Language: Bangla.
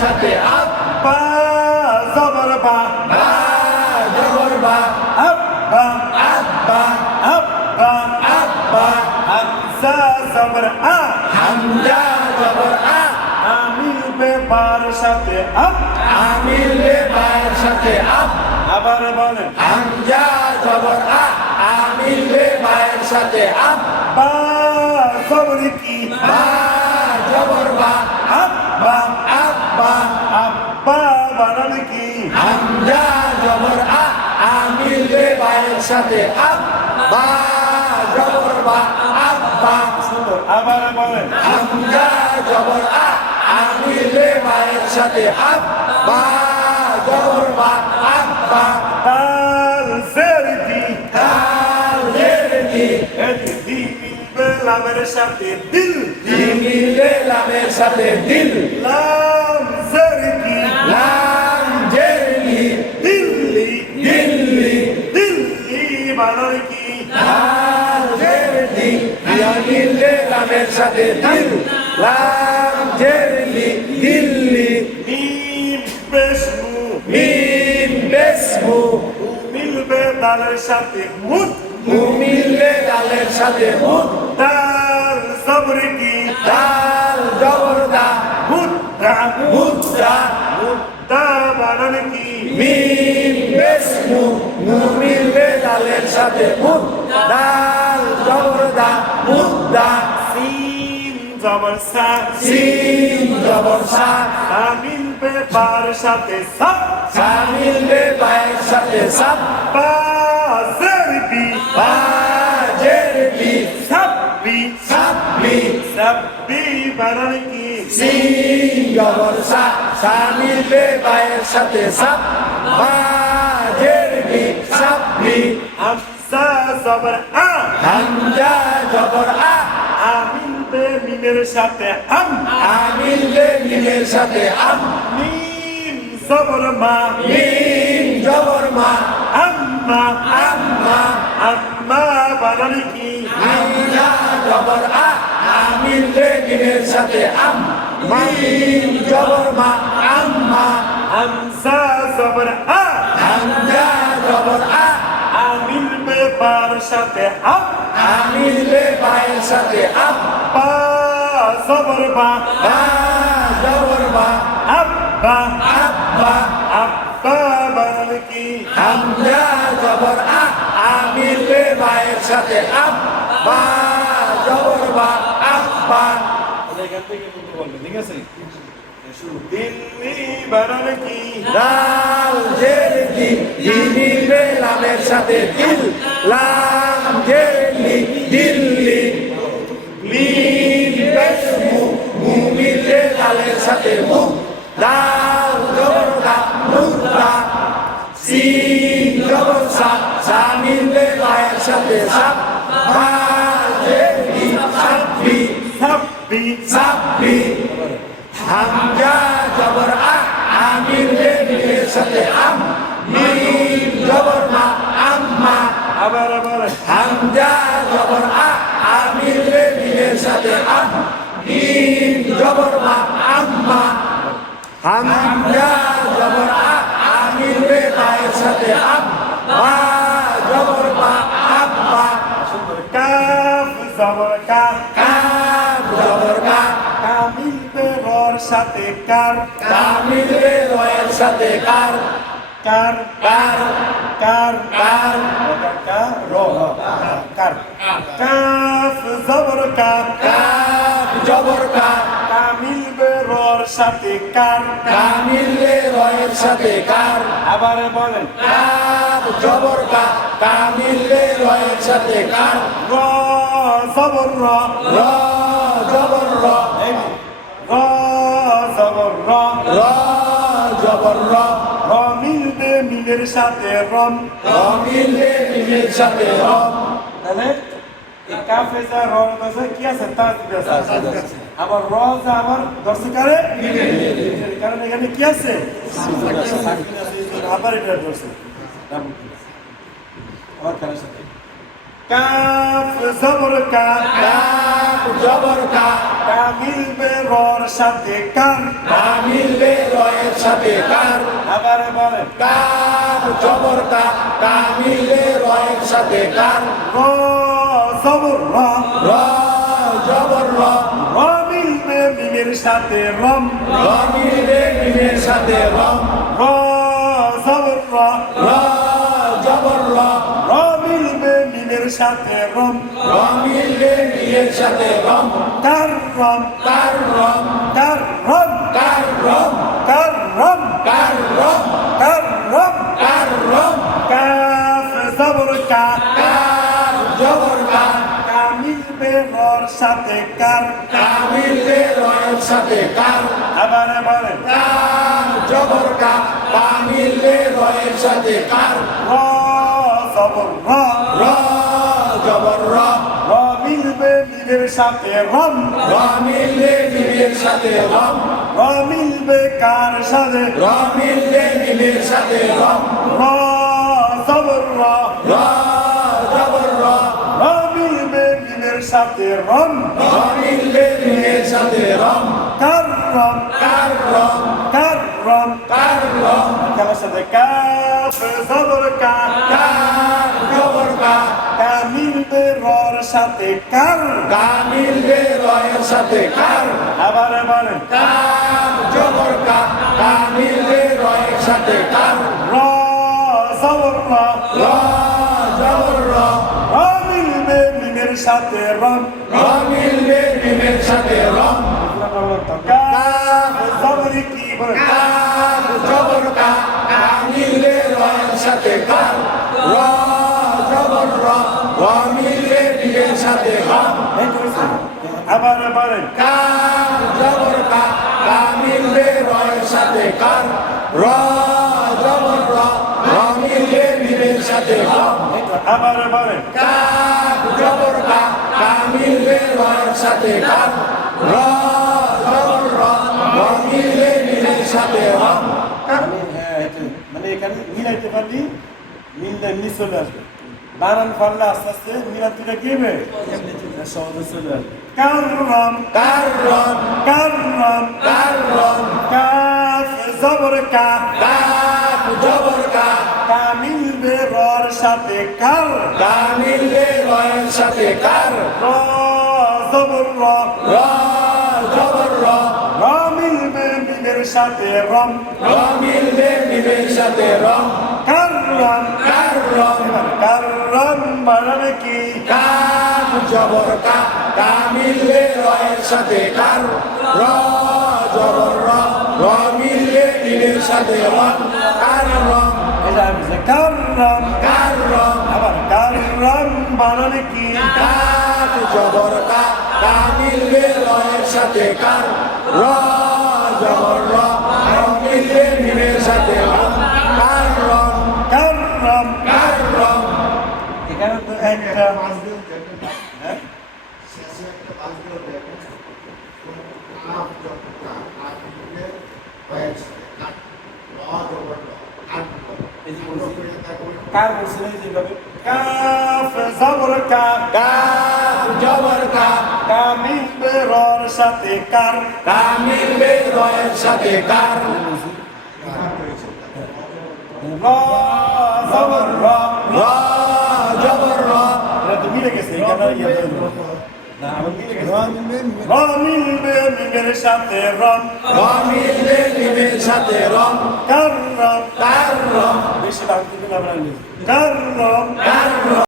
সাথে আপ বা জবর বা বা জবর বা আব্বা আব্বা আব্বা আব্বা হামজা জবর আ হামজা জবর আ আমিল বে বার সাথে আপ আমিল বে বার সাথে আপ আবার বলেন হামজা জবর আ আমিল বে বার সাথে আপ বা জবর কি বা জবর বা আব্বা আব্বা আব্বা বানান কি হামজা জবর আ আমিল বে বার সাথে আপ বা জবর বা আব্বা সুন্দর আবার বলেন হামজা জবর আ আমিল বে বার সাথে আপ বা জবর বা আব্বা তাল জের দি তাল জের দি দি মিলবে লামের সাথে দিল মিলে লামের সাথে দিল লাম জের কি লাম জের লি দিল্লি দিল্লি দিল্লি বানান কি লাম জের দি মিলে লামের সাথে দিল লাম জের লি দিল্লি মিম বেশমু মিম বেসমু মিলবে দালের সাথে মুদ মিলে দালের সাথে মুদ দাল জবর কি দাল জবর দা মুদ্দা মুদ্দা মুদ্দা বানান কি মিম বেসমু মিলে দালের সাথে মুদ দাল জবর দা মুদ্দা সিন জবর সা সিন জবর সা আমিল বে বার সাথে সাপ সামিল বে পায়ের সাথে সাপ বা জের বি বা জের বি সাব্বি সাব্বি সাব্বি বানান কি সিন জবর সা সামিল বে পায়ের সাথে সাপ বা জের বি সাব্বি হামজা জবর আ হামজা জবর আ আমিল বে মিমের সাথে আম আমিল বে মিমের সাথে আম মিম জবর মা মিম জবর মা আম্মা আম্মা আম্মা বানান কি হামজা জবর আ আমিল বে মিমের সাথে আম মিম জবর মা আম্মা হামজা জবর আ হামজা জবর আ আমিল বে বার সাথে আম আমিল বে পায়ের সাথে আপ বা জবর বা বা জবর বা আব্বা আব্বা আব্বা বানান কি হামজা জবর আ আমিল বে পায়ের সাথে আপ বা জবর বা আব্বা এখান থেকে কিন্তু বলবেন ঠিক আছে শুরু দিল্লি বানান কি লাল জের দি দিল বে লামের সাথে দিল লাম জের লি দিল্লি মিম বেসমু মুমিল বে লালের সাথে মুখ দাল জবর দা মুদ্দা সিন জবর সা সামিল বে পায়ের সাথে সাপ বা জের দি সাব্বি সাব্বি সাব্বি হামজা জবর আ আমির বে মিমের সাথে আম মিম জবর মা আম্মা আবার আবার হামজা জবর আ আমির বে মিমের সাথে আম মিম জবর মা আম্মা হামজা জবর আ আমির বে পায়ের সাথে আম বা জবর মা আব্বা কাফ জবর কা কাফ জবর কা কামিল বে রর সাথে কার তামিল বে রয়ের সাথে কার কার কার কার কার কার র কার কাফ জবর কা কাফ জবর কা কামিল বে রর সাথে কার তামিল বে রয়ের সাথে কার আবার বলেন কাফ জবর কা তামিল বে রয়ের সাথে কার র জবর র র জবর র এই র জবর র র জবর র র মিলবে মিলের সাথে রম রমিল বে মিমের সাথে রম তাহলে এই কাফে যা র আছে কি আছে তা আছে আবার র যা আবার দর্শকারে কারণ এখানে কি আছে আবার এটা দর্শক আবার কার সাথে কাফ জবর কা কাফ জবর কা কামিল বে রর সাথে কার তামিল বে সাথে কার আবার বলেন কার জবর কা কামিলে রয়ের সাথে কার র জবর র র জবর র র মিলবে মিমের সাথে রম র মিলবে মিমের সাথে রম র জবর র র জবর র র মিলবে মিমের সাথে রম র মিলবে মিমের সাথে রম কার রম কার রম কার রম কার রম কার রম কার রম কার রম কার রম কাফ জবর কা কার জবর কা মিলবে রর সাথে কার কামিলে রয়ের সাথে কার আবার বলেন কার জবর কা কামিলে রয়ের সাথে কার র জবর র র জবর র র মিলবে মিমের সাথে রম র মিলবে মিমের সাথে রম র মিলবে কার সাথে র মিলবে মিমের সাথে রম র জবর র র জবর র র মিলবে মিমের সাথে রম র মিলবে মিমের সাথে রম কার রম কার রম কার রম কার রম কার সাথে কাফ জবর কা কার জবর কা মিলবে রর সাথে কার কামিলে রয়ের সাথে কার আবার বলেন কার জবর কা কামিলে রয়ের সাথে কার র জবর র র জবর র র মিলবে মিমের সাথে রম র মিলবে মিমের সাথে রম কাফ জবর কি বলেন কার জবর কা কামিলে রয়ের সাথে কার র জবর র র মিলবে মিমের সাথে রম আবার বলেন কার জবর কা কামিলে রয়ের সাথে কার র জবর র র মিলবে মিমের সাথে রম আবার বলেন কার জবর কা কামিলে রয়ের সাথে কার র জবর র র মিলবে মিমের সাথে রম মানে এখানে মিলাইতে পারলি মিলটা এমনি চলে আসবে বানান পারলে আস্তে আস্তে মিলাতুটা কি হবে সহজে চলে আসবে কাররম কার রম কাররম কার রম কাফ জবর কা কার জবর কা মিলবে রর সাথে কার কামিলে রয়ের সাথে কার র জবর র র জবর র র মিলবে মিমের সাথে রম র মিলবে মিমের সাথে রম কাররম কার রম কাররম বানানে কি কার জবর কা কামিলে রয়ের সাথে কার র জবর র র মিলবে মিমের সাথে রম কার রম এটা আমি কাররম কার রম আবার কাররম বানানে কি কার জবর কা কামিলে রয়ের সাথে কার র জবর র র মিলবে মিমের সাথে রম কার রম কাররম কার রম এখানে তো একটা হ্যাঁ? কার বলছিলেন যেভাবে কাফ জবর কা কার জবর কা মিলবে রর সাথে কার কামিলবে রয়ের সাথে কার র জবর র র জবর র এটা তো মিলে গেছে এখানে ইয়ে হইল না আমার মিলে গেছে র মিলবে মিমের সাথে রম র মিলবে মিমের সাথে রম কার রম কার রম বেশি দাম কিন্তু না কার রম কার রম